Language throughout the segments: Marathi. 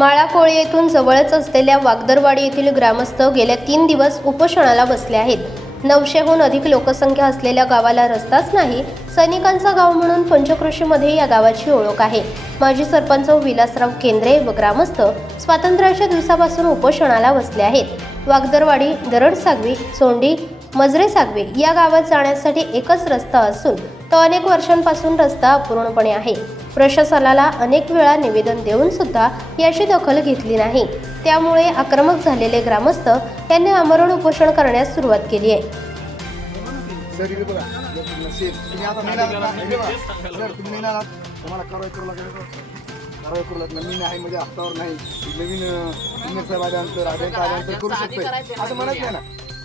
माळाकोळी येथून जवळच असलेल्या वागदरवाडी येथील ग्रामस्थ गेल्या तीन दिवस उपोषणाला बसले आहेत. नऊशेहून अधिक लोकसंख्या असलेल्या गावाला रस्ताच नाही सैनिकांचं गाव म्हणून पंचकृषीमध्ये या गावाची ओळख आहे. माजी सरपंच विलासराव केंद्रे व ग्रामस्थ स्वातंत्र्याच्या दिवसापासून उपोषणाला बसले आहेत. वागदरवाडी दरड सागवी चोंडी मजरे सागवे या गावात जाण्यासाठी एकच रस्ता असून तो अनेक वर्षांपासून रस्ता अपूर्णपणे आहे. प्रशासनाला अनेक वेळा निवेदन देऊन सुद्धा याची दखल घेतली नाही. त्यामुळे आक्रमक झालेले ग्रामस्थ यांनी आमरण उपोषण करण्यास सुरुवात केली आहे. नाही कारवाई करू लागेल नवीन आहे म्हणजे हप्त्यावर नाही नवीन साहेब आल्यानंतर अभियंता आल्यानंतर करू शकतो असं म्हणत नाही ना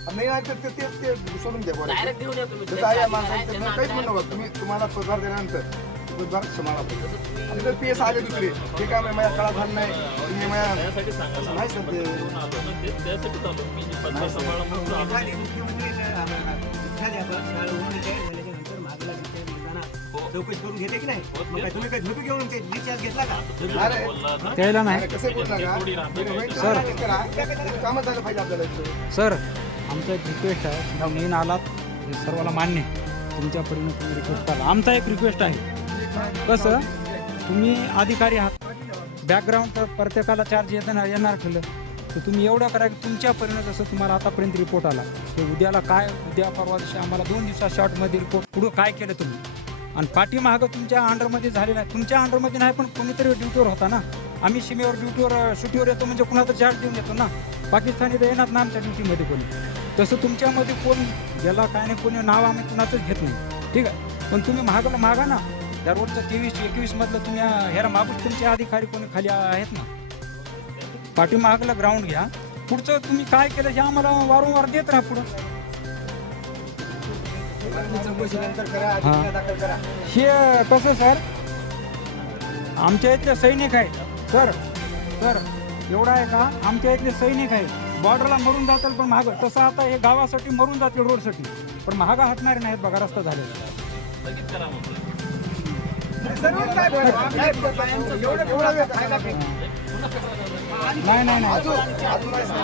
नाही तर ते शोधून द्या आहे माणसाचं त्यांना काहीच म्हणू नका. तुम्ही तुम्हाला पगार दिल्यानंतर पगार. क्षमाला आणि जर पी एस आले दुसरे ते काय माहिती माझ्या काळात झालं नाही. तुम्ही माझ्या त्यासाठी सांगायला नाही सर ते ते त्यासाठी चालू मी जी पन्नास सांभाळा म्हणून आलो. एखादी मुख्यमंत्री एखाद्या शाळा होऊन रिटायर झाल्याच्यानंतर मागला रिटायर मैदानात चौकशी करून घेते की नाही? मग काय तुम्ही काय झोपी घेऊन काही रिचार्ज घेतला का? अरे बोलला ना. त्याला नाही. अरे कसं बोलणार का? थोडी राहते तुम्ही वाईट सर. नाही करा. झालं पाहिजे आपल्याला. सर आमचा एक रिक्वेस्ट आहे. तुम्ही नवीन आलात. हे सर्वाला मान्य आहे. तुमच्या परीने तुम्ही रिक्वेस्ट आला आमचा एक रिक्वेस्ट आहे. कसं? तुम्ही अधिकारी आहात. बॅकग्राऊंड तर प्रत्येकाला चार्ज येताना येणार ठरलं तर तुम्ही एवढं करा की तुमच्या परीने जसं तुम्हाला आतापर्यंत रिपोर्ट आला. तर उद्याला काय? उद्या परवा दिवशी आम्हाला दोन दिवसात शॉर्टमध्ये रिपोर्ट पुढं काय केलं तुम्ही? आणि पाठीमागं तुमच्या अंडरमध्ये झाले नाही. तुमच्या अंडरमध्ये नाही पण कोणीतरी ड्युटीवर होता ना? आम्ही सीमेवर ड्युटीवर सुटीवर येतो म्हणजे कुणाचं चार्ज देऊन येतो ना? पाकिस्तानी तर येणार ना आमच्या ड्युटीमध्ये कोणी? तसं तुमच्यामध्ये कोण ज्याला काय नाही कोणी नाव आम्ही कुणाचंच घेत नाही. ठीक आहे? पण तुम्ही महागाला मागा ना. रोडचं तेवीस एकवीसमधलं तुम्ही ह्याला मागूच तुमचे अधिकारी कोणी खाली आहेत ना? पाठीमागला ग्राउंड घ्या. पुढचं तुम्ही काय केलं हे आम्हाला वारंवार देत राहा पुढं. हे. कसं सर आमच्या इथले सैनिक आहे सर सर एवढं आहे का? आमच्या इथले सैनिक आहे बॉर्डरला मरून जातील पण महाग तसं आता हे गावासाठी मरून जातील रोडसाठी. पण महागा हटणारे नाहीत बघा रस्ता झाले नाही नाही नाही.